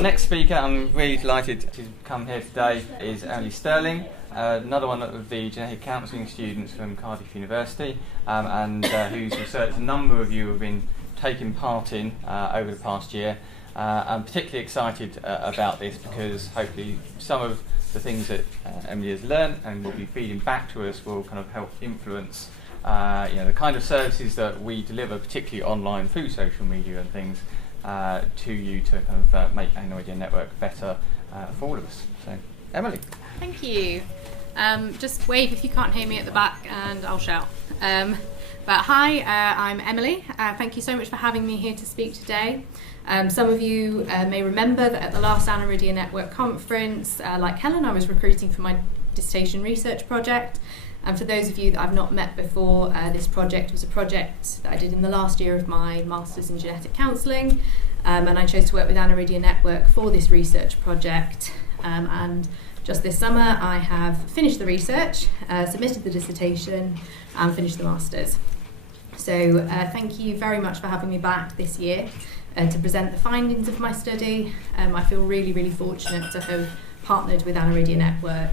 Next speaker, I'm really delighted to come here today, is Emily Sterling, another one of the genetic counselling students from Cardiff University, and whose research a number of you have been taking part in over the past year. I'm particularly excited about this because hopefully some of the things that Emily has learned and will be feeding back to us will kind of help influence the kind of services that we deliver, particularly online through social media and things, to you to kind of make Anaridia Network better for all of us. So, Emily. Thank you. Just wave if you can't hear me at the back and I'll shout. But hi, I'm Emily. Thank you so much for having me here to speak today. Some of you may remember that at the last Anaridia Network conference, like Helen, I was recruiting for my dissertation research project. And for those of you that I've not met before, this project was a project that I did in the last year of my Masters in Genetic Counselling, and I chose to work with Anaridia Network for this research project. And just this summer I have finished the research, submitted the dissertation and finished the Masters. So thank you very much for having me back this year to present the findings of my study. I feel really, really fortunate to have partnered with Anaridia Network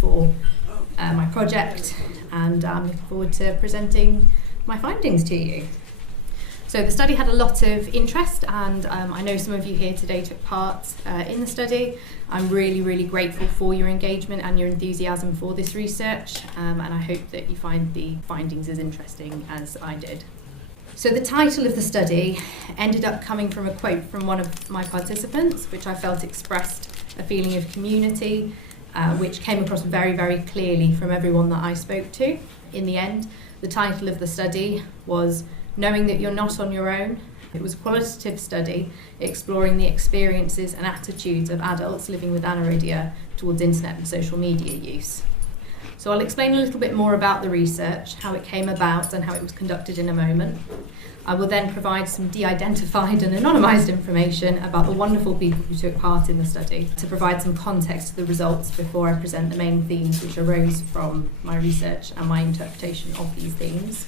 for my project, and I'm looking forward to presenting my findings to you. So the study had a lot of interest, and I know some of you here today took part in the study. I'm really, really grateful for your engagement and your enthusiasm for this research, and I hope that you find the findings as interesting as I did. So the title of the study ended up coming from a quote from one of my participants, which I felt expressed a feeling of community, which came across very, very clearly from everyone that I spoke to. In the end, the title of the study was Knowing That You're Not on Your Own. It was a qualitative study exploring the experiences and attitudes of adults living with Anaridia towards internet and social media use. So I'll explain a little bit more about the research, how it came about and how it was conducted in a moment. I will then provide some de-identified and anonymised information about the wonderful people who took part in the study to provide some context to the results before I present the main themes which arose from my research and my interpretation of these themes.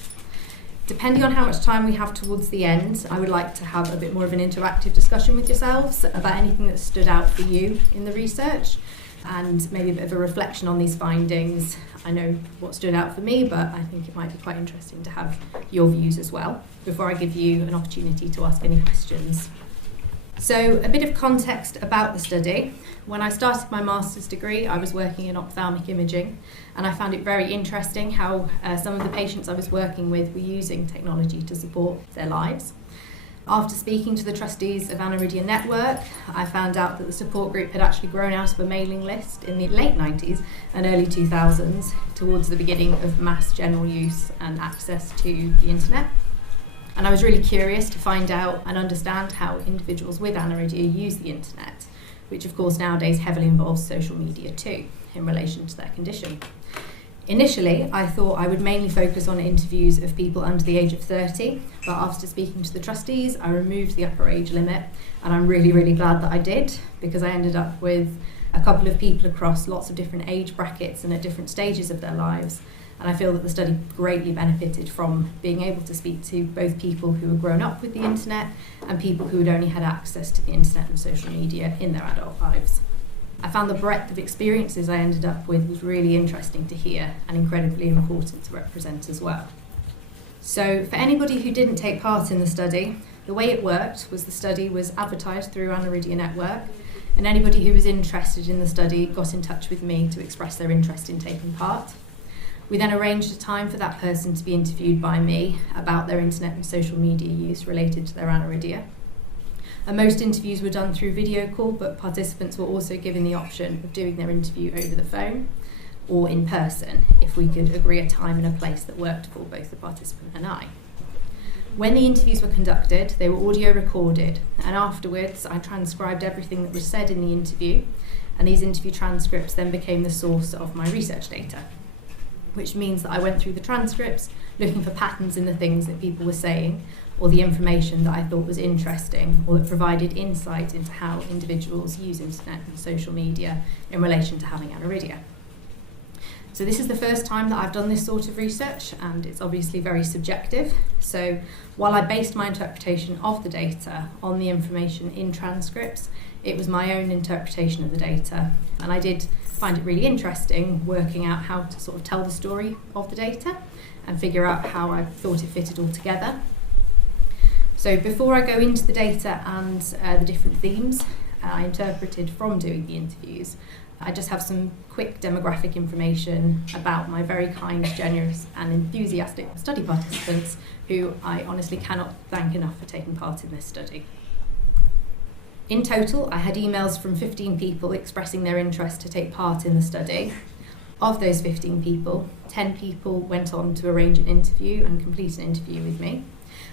Depending on how much time we have towards the end, I would like to have a bit more of an interactive discussion with yourselves about anything that stood out for you in the research, and maybe a bit of a reflection on these findings. I know what stood out for me, but I think it might be quite interesting to have your views as well before I give you an opportunity to ask any questions. So a bit of context about the study. When I started my master's degree, I was working in ophthalmic imaging, and I found it very interesting how some of the patients I was working with were using technology to support their lives. After speaking to the trustees of Anaridia Network, I found out that the support group had actually grown out of a mailing list in the late 90s and early 2000s towards the beginning of mass general use and access to the internet. And I was really curious to find out and understand how individuals with Anaridia use the internet, which of course nowadays heavily involves social media too, in relation to their condition. Initially, I thought I would mainly focus on interviews of people under the age of 30, but after speaking to the trustees, I removed the upper age limit, and I'm really, really glad that I did, because I ended up with a couple of people across lots of different age brackets and at different stages of their lives, and I feel that the study greatly benefited from being able to speak to both people who had grown up with the internet and people who had only had access to the internet and social media in their adult lives. I found the breadth of experiences I ended up with was really interesting to hear and incredibly important to represent as well. So for anybody who didn't take part in the study, the way it worked was the study was advertised through Anaridia Network, and anybody who was interested in the study got in touch with me to express their interest in taking part. We then arranged a time for that person to be interviewed by me about their internet and social media use related to their Anaridia. And most interviews were done through video call, but participants were also given the option of doing their interview over the phone or in person, if we could agree a time and a place that worked for both the participant and I. When the interviews were conducted, they were audio recorded, and afterwards I transcribed everything that was said in the interview, and these interview transcripts then became the source of my research data, which means that I went through the transcripts looking for patterns in the things that people were saying, or the information that I thought was interesting or that provided insight into how individuals use internet and social media in relation to having Anaridia. So this is the first time that I've done this sort of research, and it's obviously very subjective. So while I based my interpretation of the data on the information in transcripts, it was my own interpretation of the data. And I did find it really interesting working out how to sort of tell the story of the data and figure out how I thought it fitted all together. So before I go into the data and the different themes I interpreted from doing the interviews, I just have some quick demographic information about my very kind, generous and enthusiastic study participants who I honestly cannot thank enough for taking part in this study. In total, I had emails from 15 people expressing their interest to take part in the study. Of those 15 people, 10 people went on to arrange an interview and complete an interview with me.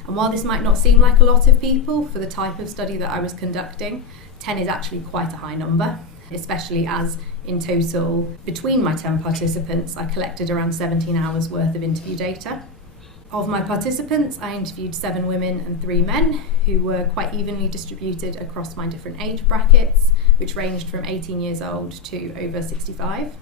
And while this might not seem like a lot of people for the type of study that I was conducting, 10 is actually quite a high number, especially as in total, between my 10 participants, I collected around 17 hours worth of interview data. Of my participants, I interviewed 7 women and 3 men who were quite evenly distributed across my different age brackets, which ranged from 18 years old to over 65.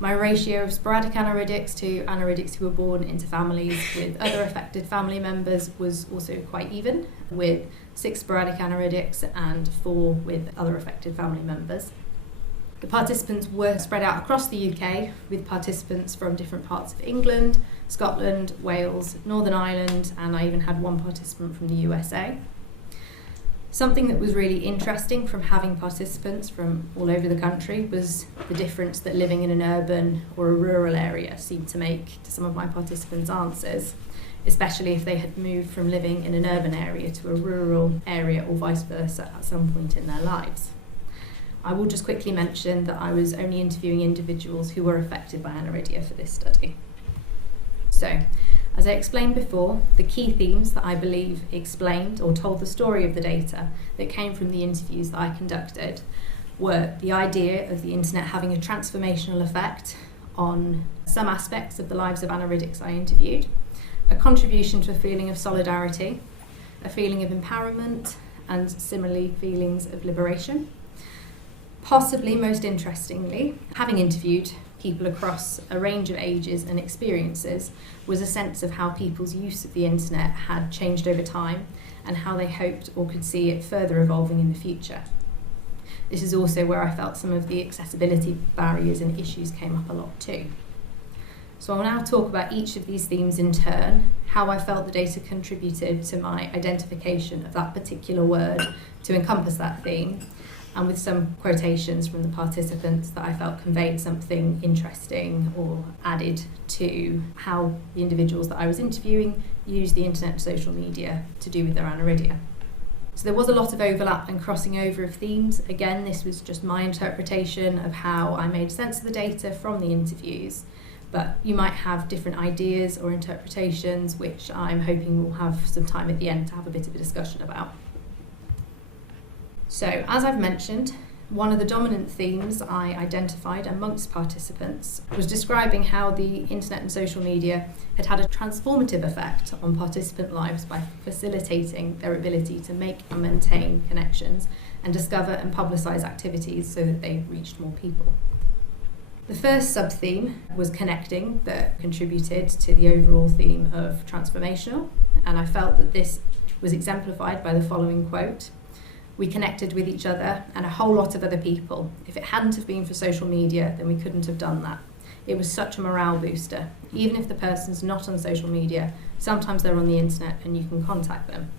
My ratio of sporadic aniridics to aniridics who were born into families with other affected family members was also quite even, with 6 sporadic aniridics and 4 with other affected family members. The participants were spread out across the UK, with participants from different parts of England, Scotland, Wales, Northern Ireland, and I even had 1 participant from the USA. Something that was really interesting from having participants from all over the country was the difference that living in an urban or a rural area seemed to make to some of my participants' answers, especially if they had moved from living in an urban area to a rural area or vice versa at some point in their lives. I will just quickly mention that I was only interviewing individuals who were affected by aniridia for this study. So, as I explained before, the key themes that I believe explained or told the story of the data that came from the interviews that I conducted were the idea of the internet having a transformational effect on some aspects of the lives of aniridics I interviewed, a contribution to a feeling of solidarity, a feeling of empowerment, and similarly feelings of liberation. Possibly most interestingly, having interviewed people across a range of ages and experiences was a sense of how people's use of the internet had changed over time and how they hoped or could see it further evolving in the future. This is also where I felt some of the accessibility barriers and issues came up a lot too. So I'll now talk about each of these themes in turn, how I felt the data contributed to my identification of that particular word to encompass that theme, and with some quotations from the participants that I felt conveyed something interesting or added to how the individuals that I was interviewing used the internet and social media to do with their aniridia. So there was a lot of overlap and crossing over of themes. Again, this was just my interpretation of how I made sense of the data from the interviews, but you might have different ideas or interpretations, which I'm hoping we'll have some time at the end to have a bit of a discussion about. So, as I've mentioned, one of the dominant themes I identified amongst participants was describing how the internet and social media had had a transformative effect on participant lives by facilitating their ability to make and maintain connections and discover and publicise activities so that they reached more people. The first sub-theme was connecting, that contributed to the overall theme of transformational, and I felt that this was exemplified by the following quote: "We connected with each other and a whole lot of other people. If it hadn't have been for social media, then we couldn't have done that. It was such a morale booster. Even if the person's not on social media, sometimes they're on the internet and you can contact them."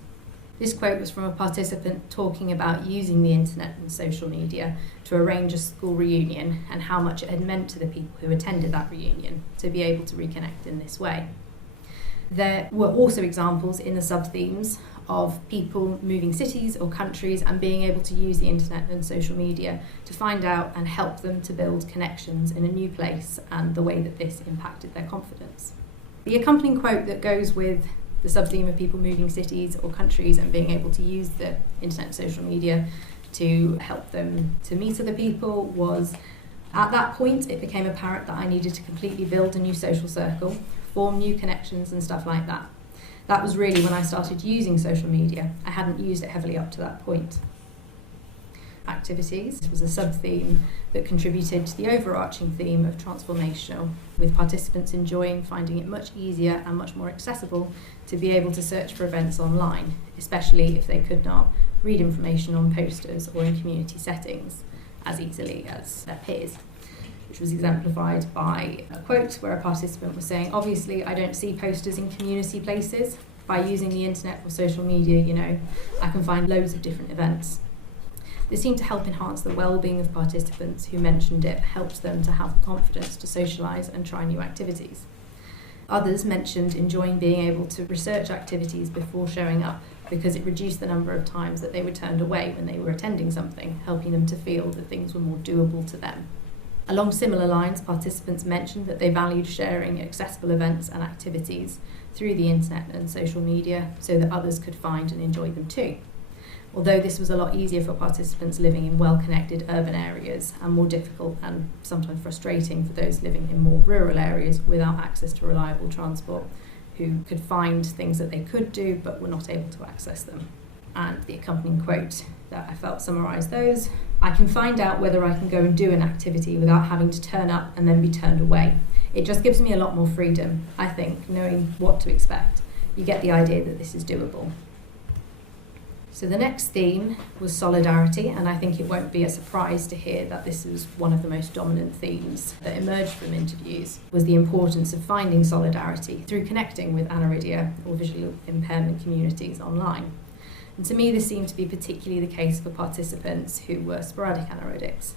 This quote was from a participant talking about using the internet and social media to arrange a school reunion and how much it had meant to the people who attended that reunion to be able to reconnect in this way. There were also examples in the sub-themes of people moving cities or countries and being able to use the internet and social media to find out and help them to build connections in a new place, and the way that this impacted their confidence. The accompanying quote that goes with the sub-theme of people moving cities or countries and being able to use the internet and social media to help them to meet other people was, "At that point it became apparent that I needed to completely build a new social circle, form new connections and stuff like that. That was really when I started using social media. I hadn't used it heavily up to that point." activities. This was a sub-theme that contributed to the overarching theme of transformational, with participants enjoying finding it much easier and much more accessible to be able to search for events online, especially if they could not read information on posters or in community settings as easily as their peers, which was exemplified by a quote where a participant was saying, "Obviously, I don't see posters in community places. By using the internet or social media, I can find loads of different events." This seemed to help enhance the well-being of participants who mentioned it helped them to have the confidence to socialise and try new activities. Others mentioned enjoying being able to research activities before showing up because it reduced the number of times that they were turned away when they were attending something, helping them to feel that things were more doable to them. Along similar lines, participants mentioned that they valued sharing accessible events and activities through the internet and social media so that others could find and enjoy them too. Although this was a lot easier for participants living in well-connected urban areas and more difficult and sometimes frustrating for those living in more rural areas without access to reliable transport, who could find things that they could do but were not able to access them. And the accompanying quote that I felt summarised those: "I can find out whether I can go and do an activity without having to turn up and then be turned away. It just gives me a lot more freedom, I think, knowing what to expect. You get the idea that this is doable." So the next theme was solidarity, and I think it won't be a surprise to hear that this is one of the most dominant themes that emerged from interviews, was the importance of finding solidarity through connecting with aniridia or visual impairment communities online. And to me, this seemed to be particularly the case for participants who were sporadic aniridics.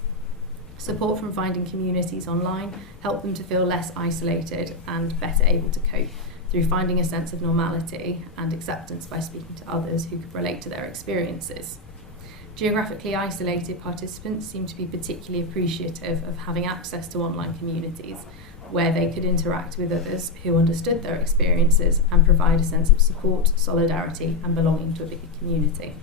Support from finding communities online helped them to feel less isolated and better able to cope through finding a sense of normality and acceptance by speaking to others who could relate to their experiences. Geographically isolated participants seemed to be particularly appreciative of having access to online communities where they could interact with others who understood their experiences and provide a sense of support, solidarity, and belonging to a bigger community.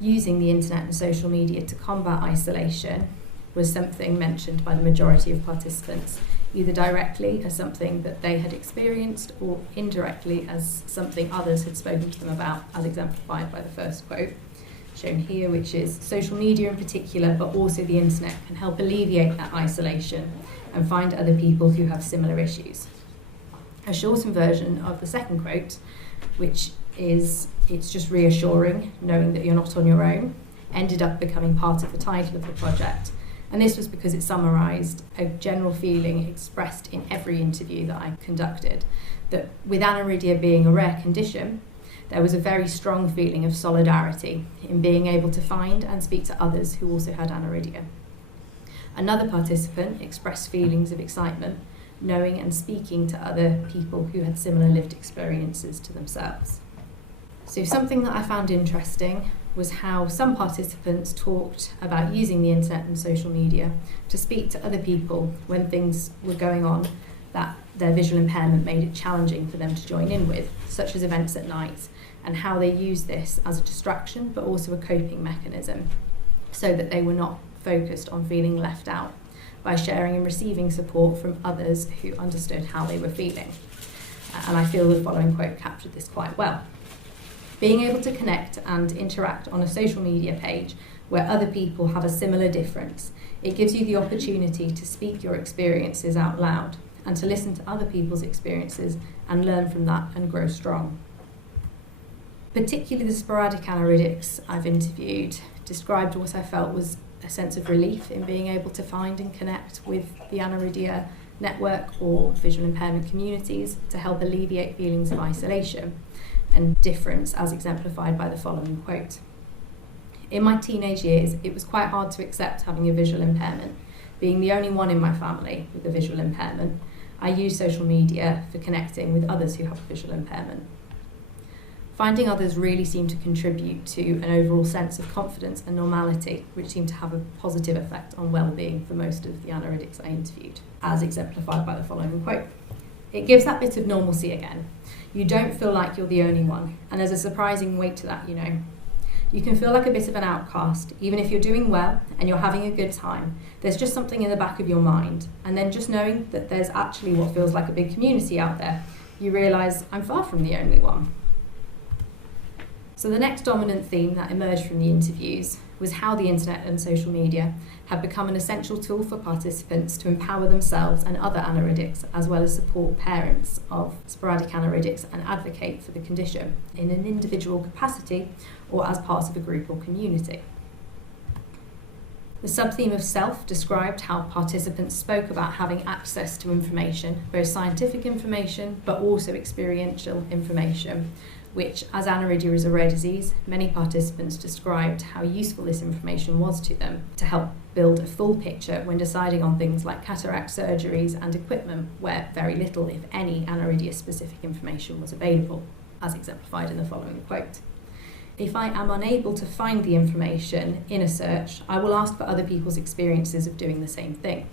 Using the internet and social media to combat isolation was something mentioned by the majority of participants, either directly as something that they had experienced or indirectly as something others had spoken to them about, as exemplified by the first quote shown here, which is, "Social media in particular, but also the internet, can help alleviate that isolation and find other people who have similar issues." A shortened version of the second quote, which is, "It's just reassuring knowing that you're not on your own," ended up becoming part of the title of the project. And this was because it summarised a general feeling expressed in every interview that I conducted, that with aniridia being a rare condition, there was a very strong feeling of solidarity in being able to find and speak to others who also had aniridia. Another participant expressed feelings of excitement, knowing and speaking to other people who had similar lived experiences to themselves. So something that I found interesting was how some participants talked about using the internet and social media to speak to other people when things were going on that their visual impairment made it challenging for them to join in with, such as events at night, and how they used this as a distraction but also a coping mechanism so that they were not focused on feeling left out by sharing and receiving support from others who understood how they were feeling. And I feel the following quote captured this quite well. "Being able to connect and interact on a social media page where other people have a similar difference, it gives you the opportunity to speak your experiences out loud and to listen to other people's experiences and learn from that and grow strong." Particularly the sporadic aniridics I've interviewed described what I felt was a sense of relief in being able to find and connect with the aniridia network or visual impairment communities to help alleviate feelings of isolation and difference, as exemplified by the following quote. "In my teenage years, it was quite hard to accept having a visual impairment. Being the only one in my family with a visual impairment, I use social media for connecting with others who have a visual impairment. Finding others really seemed to contribute to an overall sense of confidence and normality, which seemed to have a positive effect on well-being for most of the aniridics I interviewed, as exemplified by the following quote. It gives that bit of normalcy again. You don't feel like you're the only one, and there's a surprising weight to that, You can feel like a bit of an outcast, even if you're doing well and you're having a good time. There's just something in the back of your mind, and then just knowing that there's actually what feels like a big community out there, you realise I'm far from the only one." So the next dominant theme that emerged from the interviews was how the internet and social media had become an essential tool for participants to empower themselves and other aniridics, as well as support parents of sporadic aniridics and advocate for the condition in an individual capacity or as part of a group or community. The subtheme of self described how participants spoke about having access to information, both scientific information but also experiential information, which, as aniridia is a rare disease, many participants described how useful this information was to them to help build a full picture when deciding on things like cataract surgeries and equipment where very little, if any, aniridia-specific information was available, as exemplified in the following quote. If I am unable to find the information in a search, I will ask for other people's experiences of doing the same thing.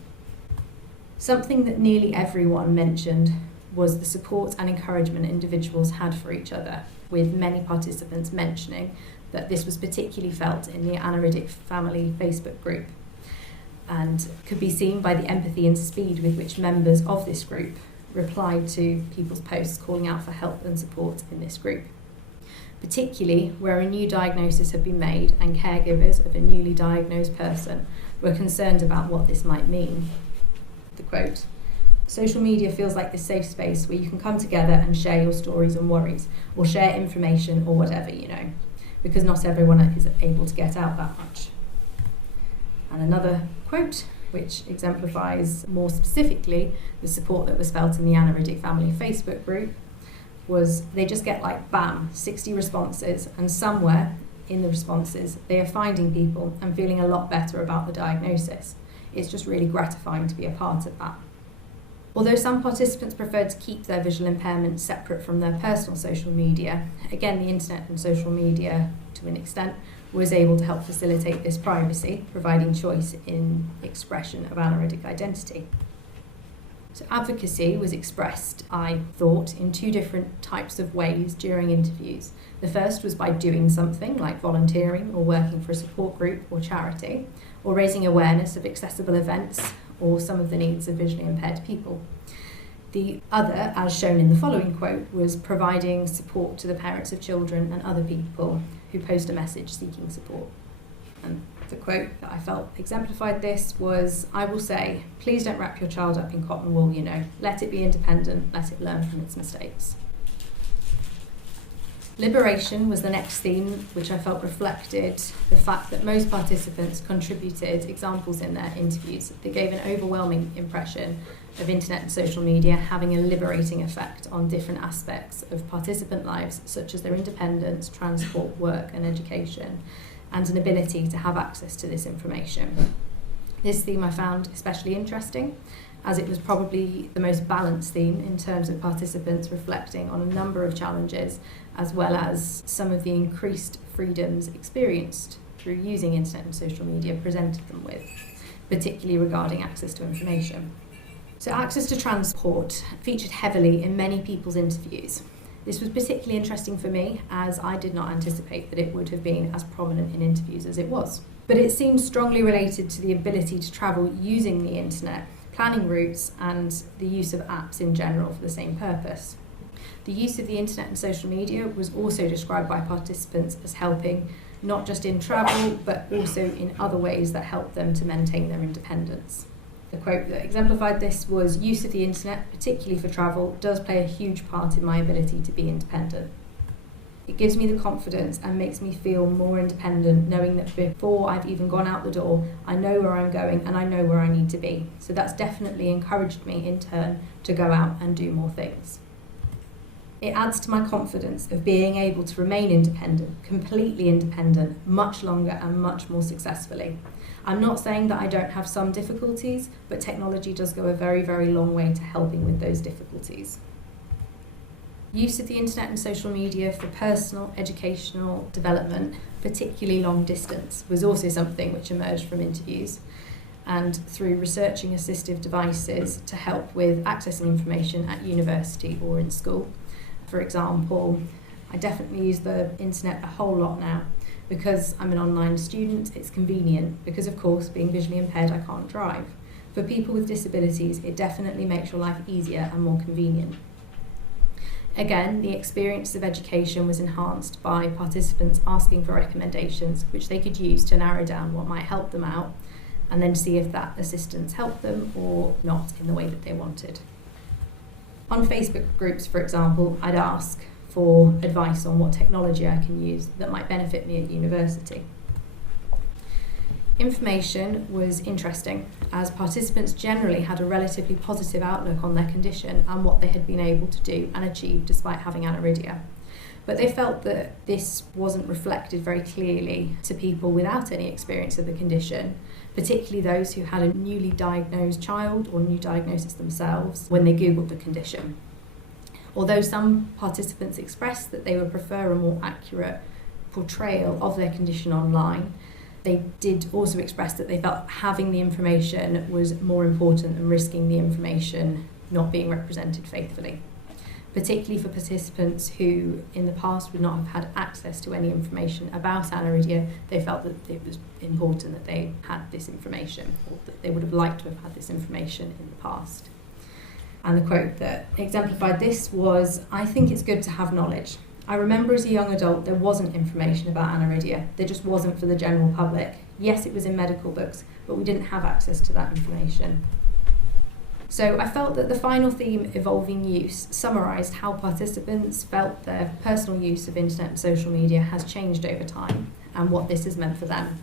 Something that nearly everyone mentioned was the support and encouragement individuals had for each other, with many participants mentioning that this was particularly felt in the Aniridic Family Facebook group and could be seen by the empathy and speed with which members of this group replied to people's posts calling out for help and support in this group, particularly where a new diagnosis had been made and caregivers of a newly diagnosed person were concerned about what this might mean. The quote, "Social media feels like this safe space where you can come together and share your stories and worries, or share information or whatever, because not everyone is able to get out that much." And another quote, which exemplifies more specifically the support that was felt in the Aniridic Family Facebook group, was they just get like bam, 60 responses, and somewhere in the responses they are finding people and feeling a lot better about the diagnosis. It's just really gratifying to be a part of that. Although some participants preferred to keep their visual impairment separate from their personal social media, again, the internet and social media, to an extent, was able to help facilitate this privacy, providing choice in expression of aniridic identity. So advocacy was expressed, I thought, in two different types of ways during interviews. The first was by doing something, like volunteering or working for a support group or charity, or raising awareness of accessible events or some of the needs of visually impaired people. The other, as shown in the following quote, was providing support to the parents of children and other people who post a message seeking support. And the quote that I felt exemplified this was, "I will say, please don't wrap your child up in cotton wool, Let it be independent, let it learn from its mistakes." Liberation was the next theme, which I felt reflected the fact that most participants contributed examples in their interviews. They gave an overwhelming impression of internet and social media having a liberating effect on different aspects of participant lives, such as their independence, transport, work and education, and an ability to have access to this information. This theme I found especially interesting, as it was probably the most balanced theme in terms of participants reflecting on a number of challenges, as well as some of the increased freedoms experienced through using internet and social media presented them with, particularly regarding access to information. So access to transport featured heavily in many people's interviews. This was particularly interesting for me, as I did not anticipate that it would have been as prominent in interviews as it was. But it seems strongly related to the ability to travel using the internet, planning routes, and the use of apps in general for the same purpose. The use of the internet and social media was also described by participants as helping not just in travel, but also in other ways that help them to maintain their independence. The quote that exemplified this was, "Use of the internet, particularly for travel, does play a huge part in my ability to be independent. It gives me the confidence and makes me feel more independent, knowing that before I've even gone out the door, I know where I'm going and I know where I need to be. So that's definitely encouraged me in turn to go out and do more things. It adds to my confidence of being able to remain independent, completely independent, much longer and much more successfully. I'm not saying that I don't have some difficulties, but technology does go a very, very long way to helping with those difficulties." Use of the internet and social media for personal educational development, particularly long distance, was also something which emerged from interviews, and through researching assistive devices to help with accessing information at university or in school. For example, I definitely use the internet a whole lot now. Because I'm an online student, it's convenient, because of course, being visually impaired, I can't drive. For people with disabilities, it definitely makes your life easier and more convenient. Again, the experience of education was enhanced by participants asking for recommendations which they could use to narrow down what might help them out, and then see if that assistance helped them or not in the way that they wanted. On Facebook groups, for example, I'd ask for advice on what technology I can use that might benefit me at university. Information was interesting, as participants generally had a relatively positive outlook on their condition and what they had been able to do and achieve despite having aniridia. But they felt that this wasn't reflected very clearly to people without any experience of the condition, particularly those who had a newly diagnosed child or new diagnosis themselves when they Googled the condition. Although some participants expressed that they would prefer a more accurate portrayal of their condition online, they did also express that they felt having the information was more important than risking the information not being represented faithfully. Particularly for participants who in the past would not have had access to any information about aniridia, they felt that it was important that they had this information, or that they would have liked to have had this information in the past. And the quote that exemplified this was, "I think it's good to have knowledge. I remember as a young adult there wasn't information about aniridia. There just wasn't for the general public. Yes, it was in medical books, but we didn't have access to that information." So I felt that the final theme, evolving use, summarised how participants felt their personal use of internet and social media has changed over time and what this has meant for them.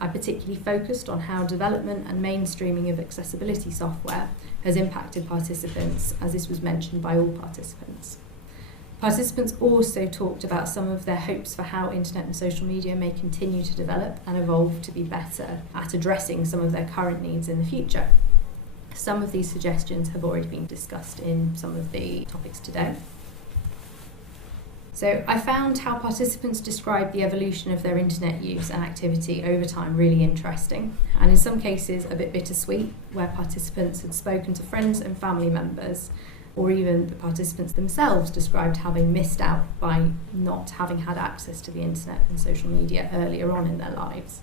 I particularly focused on how development and mainstreaming of accessibility software has impacted participants, as this was mentioned by all participants. Participants also talked about some of their hopes for how internet and social media may continue to develop and evolve to be better at addressing some of their current needs in the future. Some of these suggestions have already been discussed in some of the topics today. So I found how participants described the evolution of their internet use and activity over time really interesting, and in some cases a bit bittersweet, where participants had spoken to friends and family members, or even the participants themselves described having missed out by not having had access to the internet and social media earlier on in their lives.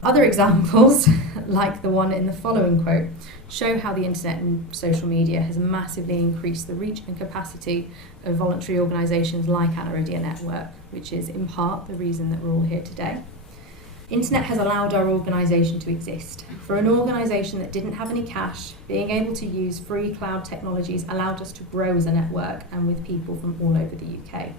Other examples, like the one in the following quote, show how the internet and social media has massively increased the reach and capacity of voluntary organisations like Aniridia Network, which is in part the reason that we're all here today. Internet has allowed our organisation to exist. For an organisation that didn't have any cash, being able to use free cloud technologies allowed us to grow as a network and with people from all over the UK.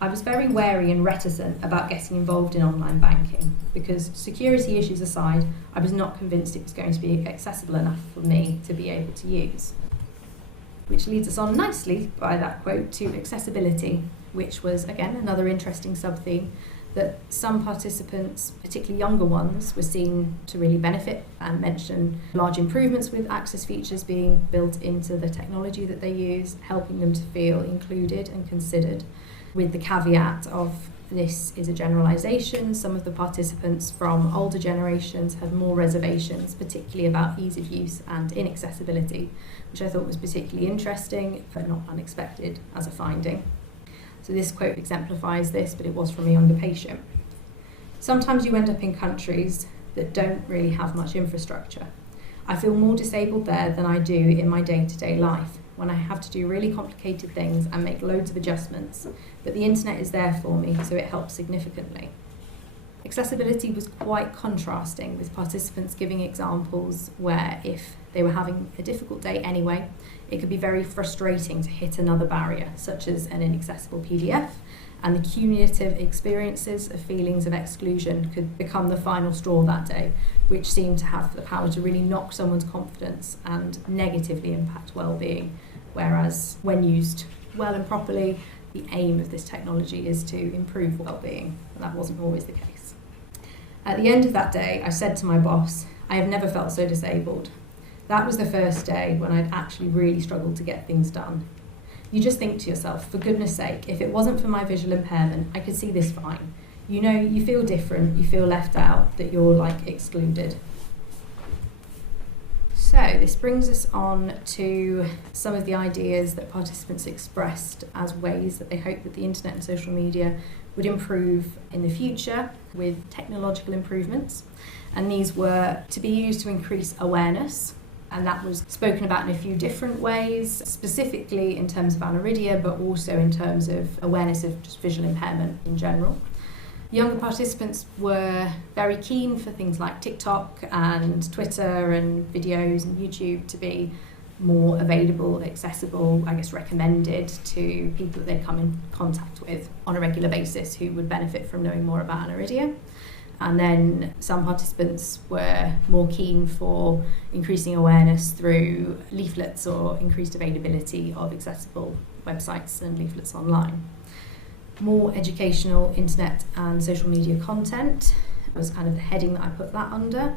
I was very wary and reticent about getting involved in online banking because, security issues aside, I was not convinced it was going to be accessible enough for me to be able to use. Which leads us on nicely by that quote to accessibility, which was again another interesting sub-theme that some participants, particularly younger ones, were seen to really benefit and mention large improvements with access features being built into the technology that they use, helping them to feel included and considered, with the caveat of this is a generalisation. Some of the participants from older generations had more reservations, particularly about ease of use and inaccessibility, which I thought was particularly interesting but not unexpected as a finding. So this quote exemplifies this, but it was from a younger patient. Sometimes you end up in countries that don't really have much infrastructure. I feel more disabled there than I do in my day-to-day life, when I have to do really complicated things and make loads of adjustments, but the internet is there for me, so it helps significantly. Accessibility was quite contrasting, with participants giving examples where if they were having a difficult day anyway, it could be very frustrating to hit another barrier, such as an inaccessible PDF, and the cumulative experiences of feelings of exclusion could become the final straw that day, which seemed to have the power to really knock someone's confidence and negatively impact well-being, whereas when used well and properly, the aim of this technology is to improve well-being, and that wasn't always the case. At the end of that day, I said to my boss, I have never felt so disabled. That was the first day when I'd actually really struggled to get things done. You just think to yourself, for goodness sake, if it wasn't for my visual impairment, I could see this fine. You know, you feel different, you feel left out, that you're like excluded. So this brings us on to some of the ideas that participants expressed as ways that they hope that the internet and social media would improve in the future with technological improvements. And these were to be used to increase awareness, And that was spoken about in a few different ways, specifically in terms of aniridia, but also in terms of awareness of just visual impairment in general. Younger participants were very keen for things like TikTok and Twitter and videos and YouTube to be more available, accessible, I guess recommended to people that they'd come in contact with on a regular basis who would benefit from knowing more about aniridia. And then some participants were more keen for increasing awareness through leaflets or increased availability of accessible websites and leaflets online. More educational internet and social media content was kind of the heading that I put that under.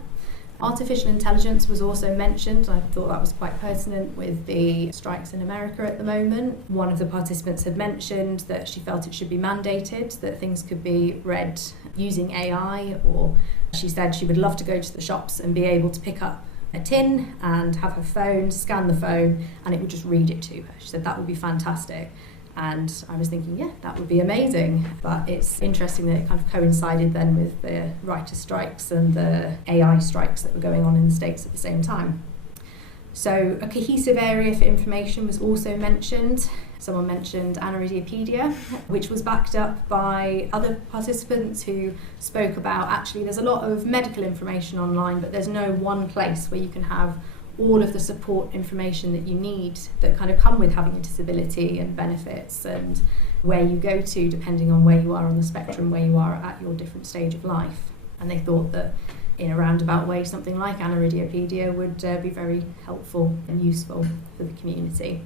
Artificial intelligence was also mentioned. I thought that was quite pertinent with the strikes in America at the moment. One of the participants had mentioned that she felt it should be mandated, that things could be read using AI, or she said she would love to go to the shops and be able to pick up a tin and have her phone, scan the phone, and it would just read it to her. She said that would be fantastic. And I was thinking, yeah, that would be amazing. But it's interesting that it kind of coincided then with the writer strikes and the AI strikes that were going on in the States at the same time. So a cohesive area for information was also mentioned. Someone mentioned Aniridiapedia, which was backed up by other participants who spoke about actually there's a lot of medical information online, but there's no one place where you can have all of the support information that you need that kind of come with having a disability and benefits and where you go to depending on where you are on the spectrum, where you are at your different stage of life. And they thought that in a roundabout way something like Aniridiapedia would be very helpful and useful for the community.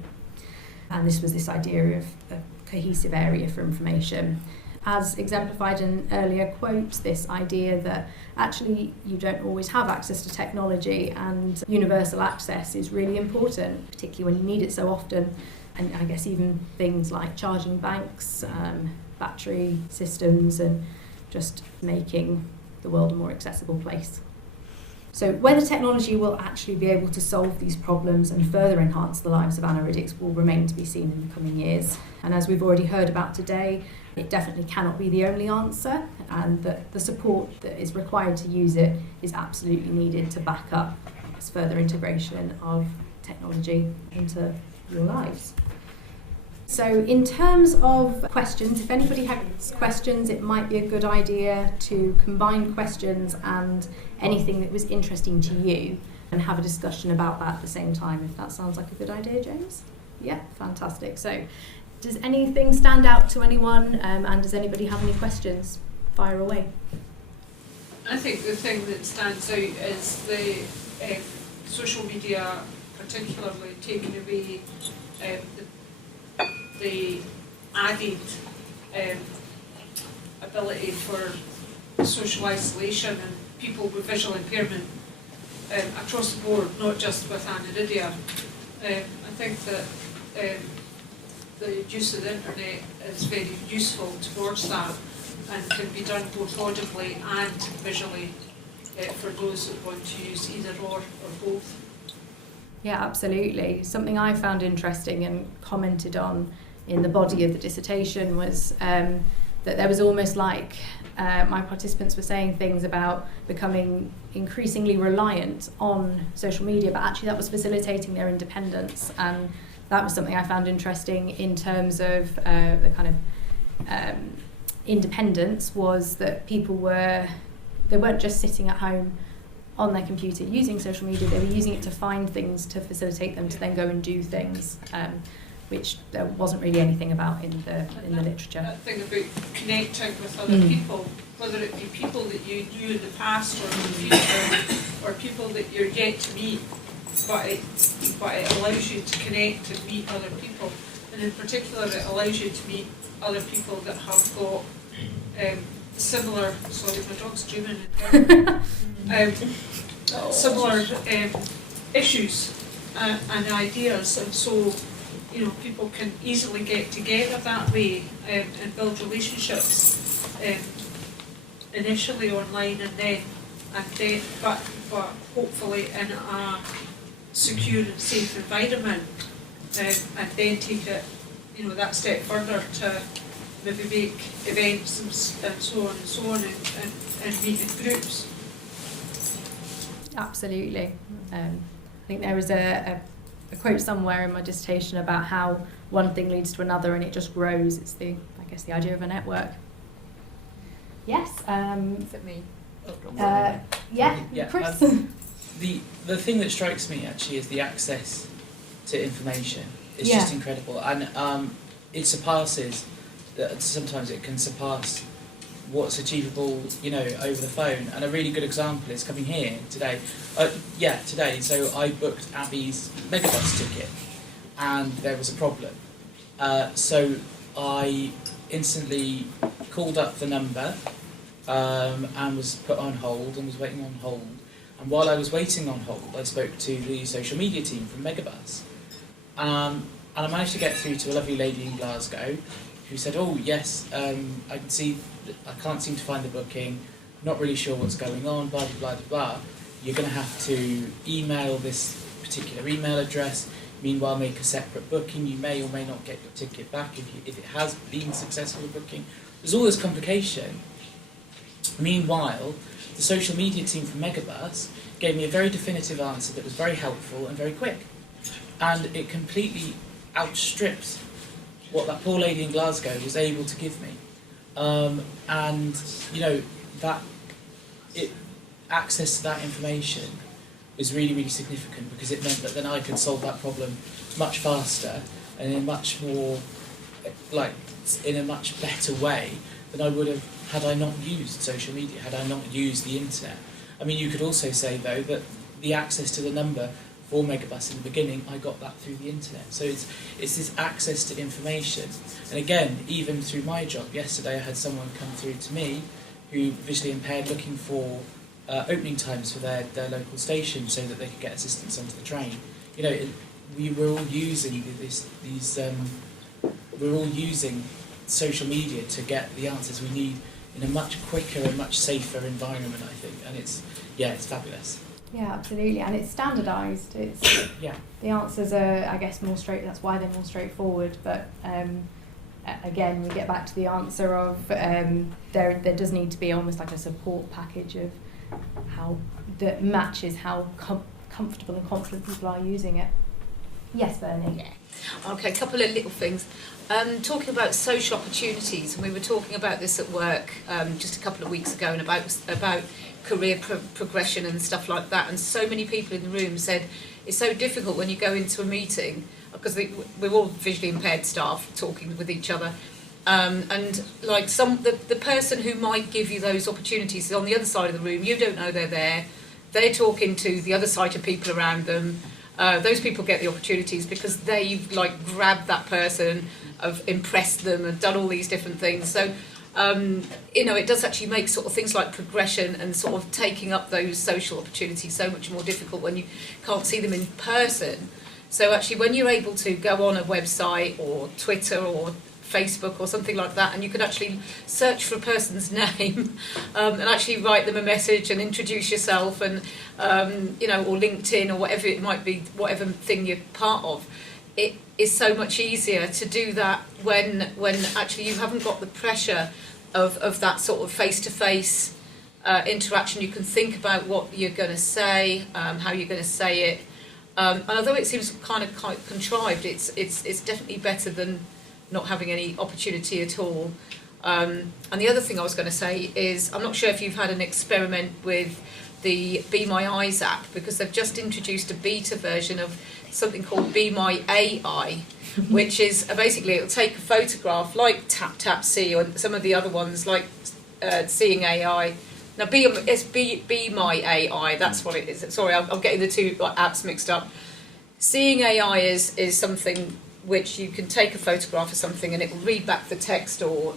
And this was this idea of a cohesive area for information. As exemplified in an earlier quote, this idea that actually you don't always have access to technology and universal access is really important, particularly when you need it so often. And I guess even things like charging banks, battery systems, and just making the world a more accessible place. So whether technology will actually be able to solve these problems and further enhance the lives of aniridics will remain to be seen in the coming years. And as we've already heard about today, it definitely cannot be the only answer, and that the support that is required to use it is absolutely needed to back up this further integration of technology into your lives. So in terms of questions, if anybody has questions, it might be a good idea to combine questions and anything that was interesting to you and have a discussion about that at the same time, if that sounds like a good idea, James? Yeah, fantastic. So does anything stand out to anyone, and does anybody have any questions? Fire away. I think the thing that stands out is the social media, particularly taking away the added ability for social isolation and people with visual impairment across the board, not just with aniridia. I think that the use of the internet is very useful towards that and can be done both audibly and visually for those that want to use either or both. Yeah, absolutely. Something I found interesting and commented on in the body of the dissertation was that there was almost like my participants were saying things about becoming increasingly reliant on social media, but actually that was facilitating their independence. And that was something I found interesting in terms of the kind of independence, was that they weren't just sitting at home on their computer using social media, they were using it to find things to facilitate them to then go and do things, which there wasn't really anything about in the literature. That thing about connecting with other people, whether it be people that you knew in the past or in the future, or people that you're yet to meet, but it allows you to connect and meet other people, and in particular it allows you to meet other people that have got similar, sorry my dog's dreaming, similar issues and ideas, and so people can easily get together that way and build relationships initially online and then but hopefully in a secure and safe environment, and then take it that step further to maybe make events and so on and meet in groups. Absolutely. think there was a quote somewhere in my dissertation about how one thing leads to another and it just grows. It's the idea of a network. Yes. Is it me? Chris. The thing that strikes me actually is the access to information. It's just incredible, and it surpasses. Sometimes it can surpass what's achievable, over the phone. And a really good example is coming here today. Today. So I booked Abby's Megabus ticket, and there was a problem. So I instantly called up the number and was put on hold and was waiting on hold. And while I was waiting on hold, I spoke to the social media team from Megabus. And I managed to get through to a lovely lady in Glasgow who said, "Oh yes, I can see, I can't seem to find the booking, not really sure what's going on, blah, blah, blah, blah, blah. You're going to have to email this particular email address, meanwhile make a separate booking, you may or may not get your ticket back if it has been successful booking." There's all this complication. Meanwhile, the social media team from Megabus gave me a very definitive answer that was very helpful and very quick. And it completely outstripped what that poor lady in Glasgow was able to give me. Access to that information is really, really significant, because it meant that then I could solve that problem much faster and in a much better way than I would have had I not used social media, had I not used the internet. I mean, you could also say, though, that the access to the number for Megabus in the beginning, I got that through the internet. So it's this access to information. And again, even through my job, yesterday I had someone come through to me who visually impaired, looking for opening times for their local station so that they could get assistance onto the train. We're all using we're all using social media to get the answers we need in a much quicker and much safer environment, I think, and it's fabulous. Yeah, absolutely, and it's standardised. It's the answers are, I guess, more straight. That's why they're more straightforward. But again, we get back to the answer of there does need to be almost like a support package of how that matches how comfortable and confident people are using it. Yes, Bernie. Yeah. Okay, a couple of little things. Talking about social opportunities, and we were talking about this at work just a couple of weeks ago, and about career progression and stuff like that. And so many people in the room said it's so difficult when you go into a meeting, because we're all visually impaired staff talking with each other. And like the person who might give you those opportunities is on the other side of the room. You don't know they're there. They're talking to the other side of people around them. Those people get the opportunities because they've grabbed that person, have impressed them, and done all these different things. So it does actually make sort of things like progression and sort of taking up those social opportunities so much more difficult when you can't see them in person. So actually, when you're able to go on a website or Twitter or Facebook or something like that, and you can actually search for a person's name and actually write them a message and introduce yourself, and or LinkedIn or whatever it might be, whatever thing you're part of, it is so much easier to do that when actually you haven't got the pressure of that sort of face-to-face interaction. You can think about what you're going to say, how you're going to say it, and although it seems kind of quite contrived, it's definitely better than not having any opportunity at all. And the other thing I was going to say is, I'm not sure if you've had an experiment with the Be My Eyes app, because they've just introduced a beta version of something called Be My AI, which is basically, it'll take a photograph like TapTapSee or some of the other ones like Seeing AI. Now, it's Be My AI, that's what it is. Sorry, I'm getting the two apps mixed up. Seeing AI is something which you can take a photograph of something and it will read back the text or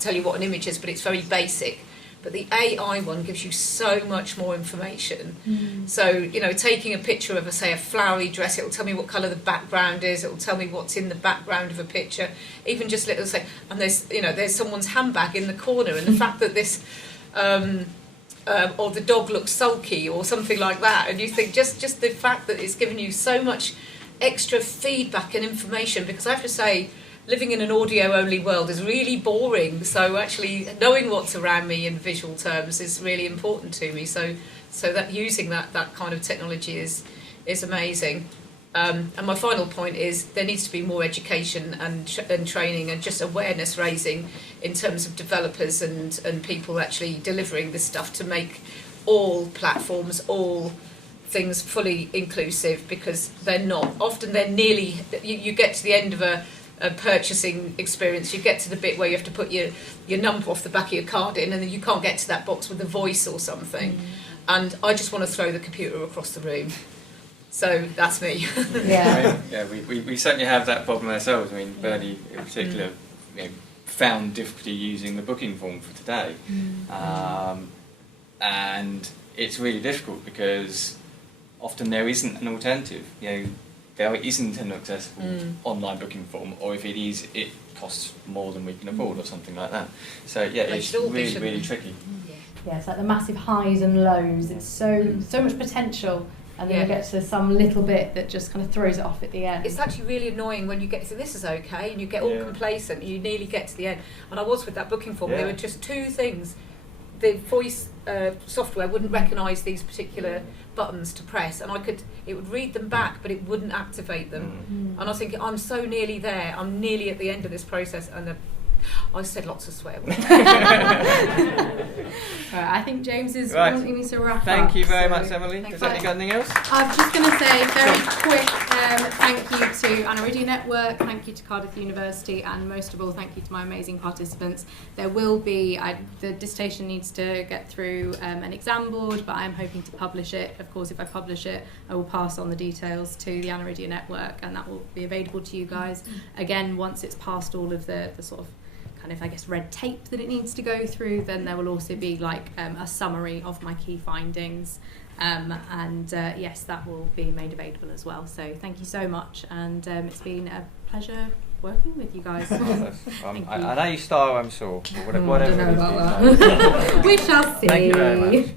tell you what an image is, but it's very basic. But the AI one gives you so much more information. So, taking a picture of, say, a flowery dress, it'll tell me what colour the background is, it'll tell me what's in the background of a picture, even just little, say, and there's someone's handbag in the corner, and the fact that this, or the dog looks sulky or something like that, and you think just the fact that it's given you so much extra feedback and information, because I have to say, living in an audio-only world is really boring, so actually knowing what's around me in visual terms is really important to me, so that using that kind of technology is is amazing. And my final point is there needs to be more education and training and just awareness raising in terms of developers and people actually delivering this stuff to make all platforms, all things fully inclusive, because they're not. Often they're nearly, you get to the end of a purchasing experience, you get to the bit where you have to put your number off the back of your card in, and then you can't get to that box with a voice or something. And I just want to throw the computer across the room. So that's me. Yeah. We certainly have that problem ourselves. I mean, Bernie in particular found difficulty using the booking form for today. And it's really difficult because often there isn't an alternative. There isn't an accessible online booking form, or if it is, it costs more than we can afford or something like that. So it's really, really tricky. Yeah, it's like the massive highs and lows. It's so much potential, and then you get to some little bit that just kind of throws it off at the end. It's actually really annoying when you get to this is okay, and you get all complacent, and you nearly get to the end. And I was with that booking form. There were just two things. The voice software wouldn't recognise these particular buttons to press, and it would read them back, but it wouldn't activate them. And I was thinking, I'm so nearly there. I'm nearly at the end of this process, and I said lots of swear words. Right, I think James is wanting me to wrap up. Thank you very much, Emily. Has that got anything else? I'm just going to say very quick thank you to Anaridia Network, thank you to Cardiff University, and most of all, thank you to my amazing participants. There will be, the dissertation needs to get through an exam board, but I'm hoping to publish it. Of course, if I publish it, I will pass on the details to the Anaridia Network, and that will be available to you guys. Again, once it's passed all of the sort of kind of, I guess, red tape that it needs to go through, then there will also be like a summary of my key findings, and yes, that will be made available as well. So thank you so much, and it's been a pleasure working with you guys. I know you star, I'm sure. Whatever I don't know about that. We shall see. Thank you very much.